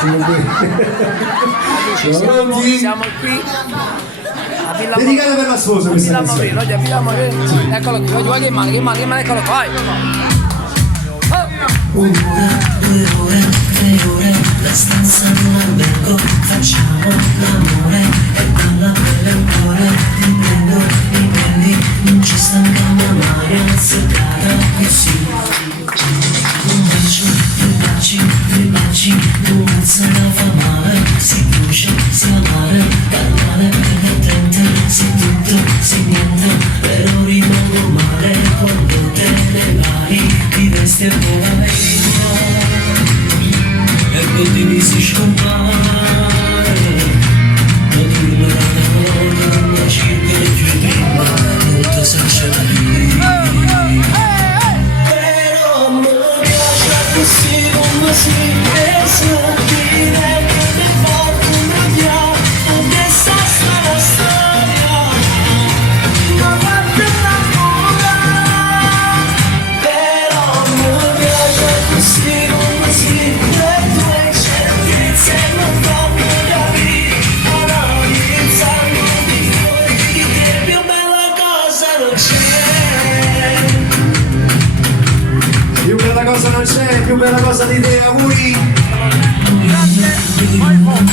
Siamo qui a Villa dedicata per la sposa questa canzone. Oggi a Villa Mauriello. Eccolo qui, oggi che male, eccolo qua. Un'ora, 2 ore, 3 ore, la stanza non albergo, facciamo l'amore e dalla pelle al cuore, ti prendo i belli, non ci stanchiamo mai, azzeccata così. Un bacio, 2 baci, 3 baci, un cazzo da fa male, si brucia, si amare, parlare, divertente, si tutto, si niente, però rimango male quando te ne vai, ti vesti e vola via, e poi ti inizi scompare, non turnerà da moda, una circa di più prima, molto senza la vita. Così come si pensa dire che mi porto una via adesso sta la storia una parte paura però mi piace così come si le tue certezze non fanno capire analizzando di fuori di te più bella cosa non c'è. Più bella cosa non c'è, più bella cosa di te, auguri!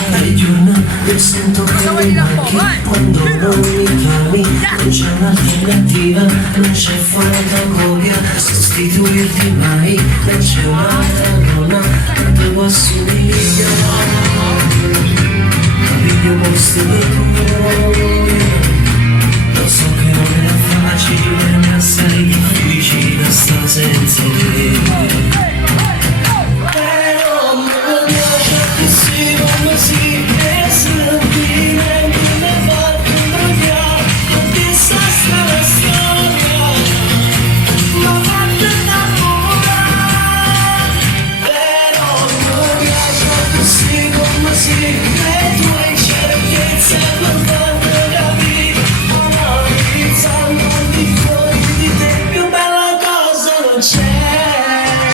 Dai giorni io sento che mi manchi quando non mi chiami, non c'è un'alternativa, non c'è fotocopia, sostituirti mai, non c'è un'altra donna che devo assomigliare, video posti dei tuoi, lo so che non è facile, ma assai difficile sta senza te.